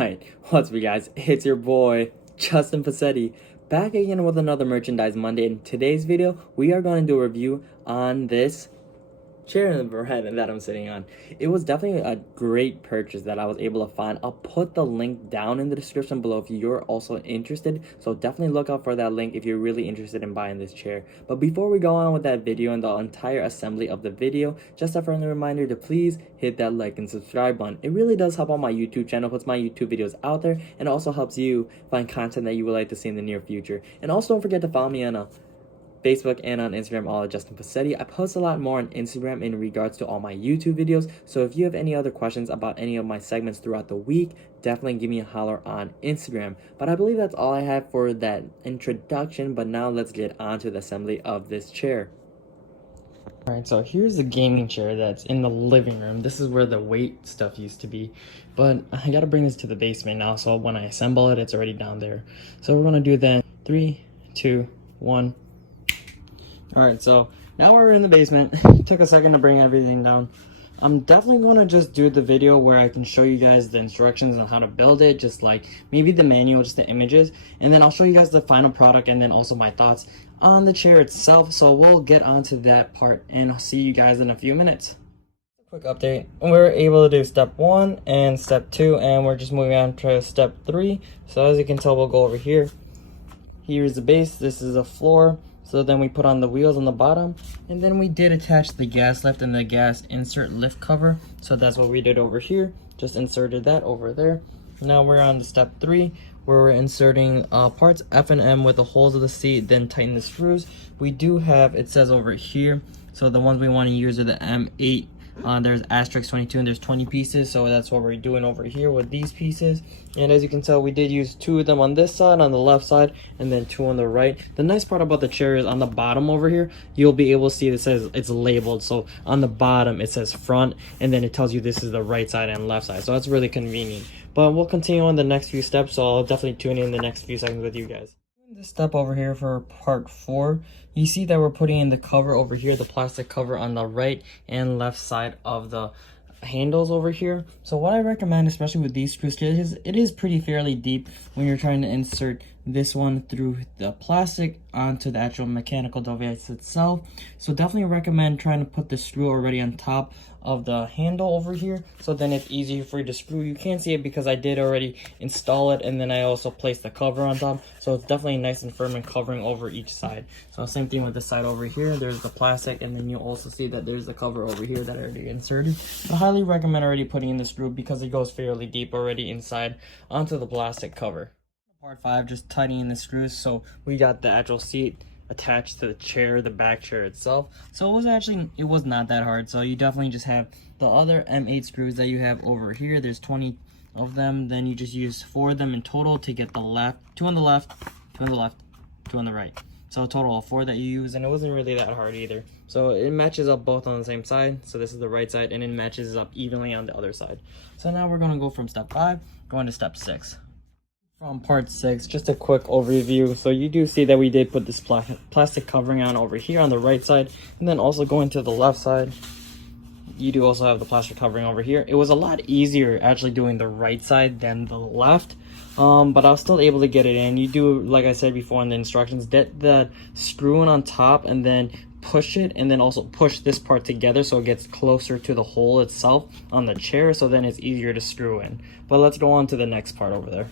Alright, what's up guys, it's your boy, Justin Passetti, back again with another Merchandise Monday. In today's video, we are going to do a review on this chair that I'm sitting on. It was definitely a great purchase that I was able to find. I'll put the link down in the description below if you're also interested, so definitely look out for that link if you're really interested in buying this chair. But before we go on with that video and the entire assembly of the video, just a friendly reminder to please hit that like and subscribe button. It really does help out my YouTube channel, puts my YouTube videos out there, and also helps you find content that you would like to see in the near future. And also don't forget to follow me on Facebook and on Instagram, all at Justin Passetti. I post a lot more on Instagram in regards to all my YouTube videos, so if you have any other questions about any of my segments throughout the week, definitely give me a holler on Instagram. But I believe that's all I have for that introduction, but now let's get on to the assembly of this chair. Alright, so here's the gaming chair that's in the living room. This is where the weight stuff used to be, but I gotta bring this to the basement now, so when I assemble it, it's already down there. So we're gonna do that. 3, 2, 1. Alright, so now we're in the basement. Took a second to bring everything down. I'm definitely going to just do the video where I can show you guys the instructions on how to build it, just like maybe the manual, just the images, and then I'll show you guys the final product and then also my thoughts on the chair itself. So we'll get onto that part and I'll see you guys in a few minutes. Quick update, we're able to do step 1 and step 2, and we're just moving on to step 3. So as you can tell, we'll go over here. Here's the base, this is a floor. So then we put on the wheels on the bottom, and then we did attach the gas lift and the gas insert lift cover. So that's what we did over here, just inserted that over there. Now we're on to step 3, where we're inserting parts F and M with the holes of the seat, then tighten the screws. We do have, it says over here, so the ones we want to use are the M8. There's asterisk 22 and there's 20 pieces, so that's what we're doing over here with these pieces. And as you can tell, we did use 2 of them on this side, on the left side, and then 2 on the right. The nice part about the chair is on the bottom over here, you'll be able to see it says it's labeled. So on the bottom it says front, and then it tells you this is the right side and left side, so that's really convenient. But we'll continue on the next few steps, so I'll definitely tune in the next few seconds with you guys. This step over here for part 4, you see that we're putting in the cover over here, the plastic cover on the right and left side of the handles over here. So what I recommend, especially with these screws, is it is pretty fairly deep when you're trying to insert this one through the plastic onto the actual mechanical device itself. So definitely recommend trying to put the screw already on top of the handle over here, so then it's easier for you to screw. You can't see it because I did already install it, and then I also placed the cover on top, so it's definitely nice and firm and covering over each side. So same thing with the side over here, there's the plastic, and then you'll also see that there's the cover over here that I already inserted. I highly recommend already putting in the screw because it goes fairly deep already inside onto the plastic cover. Part 5, just tightening the screws. So we got the actual seat attached to the chair, the back chair itself. So it was not that hard. So you definitely just have the other M8 screws that you have over here. There's 20 of them. Then you just use 4 of them in total to get the left, 2 on the left, 2 on the left, 2 on the right. So a total of 4 that you use, and it wasn't really that hard either. So it matches up both on the same side. So this is the right side, and it matches up evenly on the other side. So now we're gonna go from step 5, going to step 6. From part 6, just a quick overview. So you do see that we did put this plastic covering on over here on the right side, and then also going to the left side, you do also have the plastic covering over here. It was a lot easier actually doing the right side than the left, but I was still able to get it in. You do, like I said before in the instructions, get the screw in on top and then push it, and then also push this part together so it gets closer to the hole itself on the chair, so then it's easier to screw in. But let's go on to the next part over there.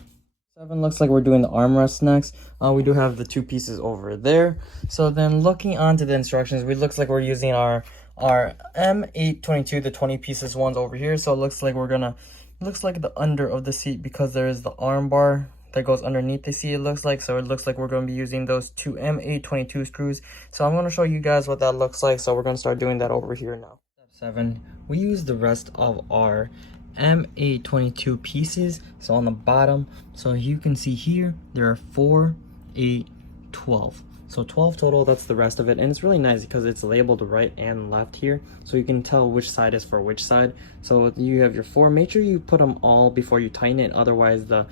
7 looks like we're doing the armrest next. We do have the 2 pieces over there. So then looking onto the instructions, it looks like we're using our M822, the 20 pieces ones over here. So it looks like looks like the under of the seat, because there is the arm bar that goes underneath the seat, it looks like. So it looks like we're going to be using those 2 M822 screws. So I'm going to show you guys what that looks like. So we're going to start doing that over here now. Step 7, we use the rest of our M822 pieces. So on the bottom, so you can see here there are 4, 8, 12. So 12 total, that's the rest of it. And it's really nice because it's labeled right and left here, so you can tell which side is for which side. So you have your 4. Make sure you put them all before you tighten it, otherwise the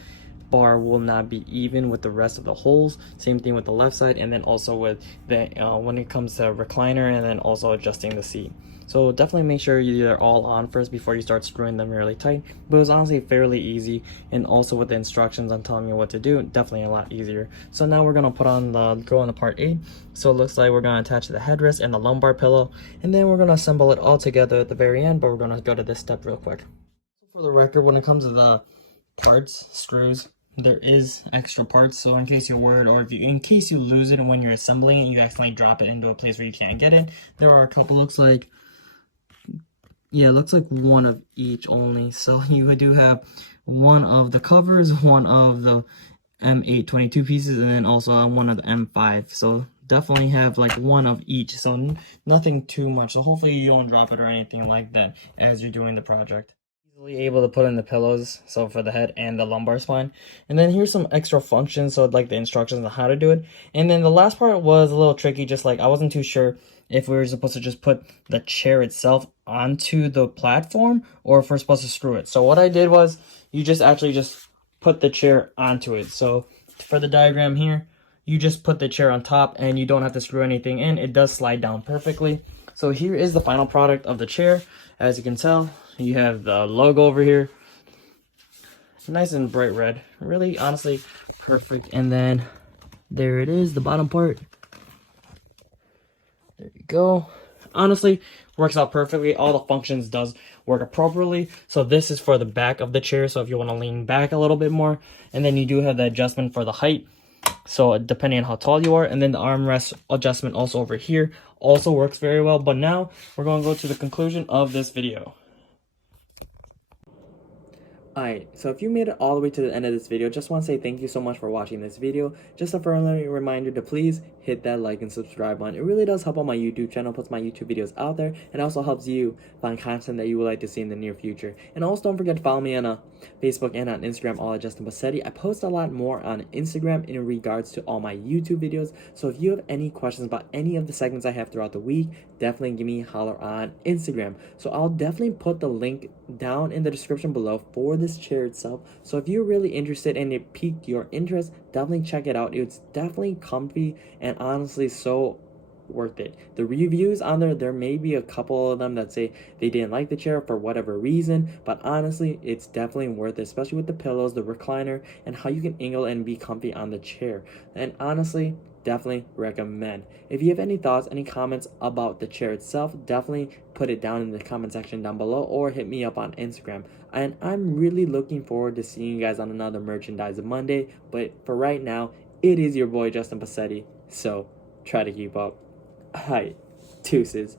bar will not be even with the rest of the holes. Same thing with the left side, and then also with the when it comes to recliner, and then also adjusting the seat. So definitely make sure you're all on first before you start screwing them really tight. But it was honestly fairly easy, and also with the instructions on telling you what to do, definitely a lot easier. So now we're gonna go on the part 8. So it looks like we're gonna attach the headrest and the lumbar pillow, and then we're gonna assemble it all together at the very end. But we're gonna go to this step real quick. For the record, when it comes to the parts, screws, there is extra parts, so in case you're worried, or in case you lose it when you're assembling it, you accidentally drop it into a place where you can't get it, there are a couple. It looks like one of each only. So you do have one of the covers, one of the M822 pieces, and then also one of the M5. So definitely have like one of each, so nothing too much. So hopefully you don't drop it or anything like that as you're doing the project. Easily able to put in the pillows, so for the head and the lumbar spine. And then here's some extra functions, so like the instructions on how to do it. And then the last part was a little tricky, just like I wasn't too sure if we were supposed to just put the chair itself onto the platform or if we're supposed to screw it. So what I did was you just put the chair onto it. So for the diagram here, you just put the chair on top and you don't have to screw anything in. It does slide down perfectly. So here is the final product of the chair. As you can tell, you have the logo over here, nice and bright red, really honestly perfect. And then there it is, the bottom part. There you go. Honestly, works out perfectly. All the functions does work appropriately. So this is for the back of the chair, so if you want to lean back a little bit more. And then you do have the adjustment for the height, so depending on how tall you are. And then the armrest adjustment also over here also works very well. But now we're going to go to the conclusion of this video. Alright, so if you made it all the way to the end of this video, just want to say thank you so much for watching this video. Just a friendly reminder to please hit that like and subscribe button. It really does help on my YouTube channel, puts my YouTube videos out there, and also helps you find content that you would like to see in the near future. And also don't forget to follow me on Facebook and on Instagram, all at Justin Bassetti. I post a lot more on Instagram in regards to all my YouTube videos, so if you have any questions about any of the segments I have throughout the week, definitely give me a holler on Instagram. So I'll definitely put the link down in the description below for this chair itself. So if you're really interested and it piqued your interest, definitely check it out. It's definitely comfy and honestly so worth it. The reviews on there may be a couple of them that say they didn't like the chair for whatever reason, but honestly it's definitely worth it, especially with the pillows, the recliner, and how you can angle and be comfy on the chair. And honestly, definitely recommend. If you have any thoughts, any comments about the chair itself, definitely put it down in the comment section down below or hit me up on Instagram. And I'm really looking forward to seeing you guys on another Merchandise Monday. But for right now, it is your boy Justin Bassetti, so try to keep up. Hi, deuces.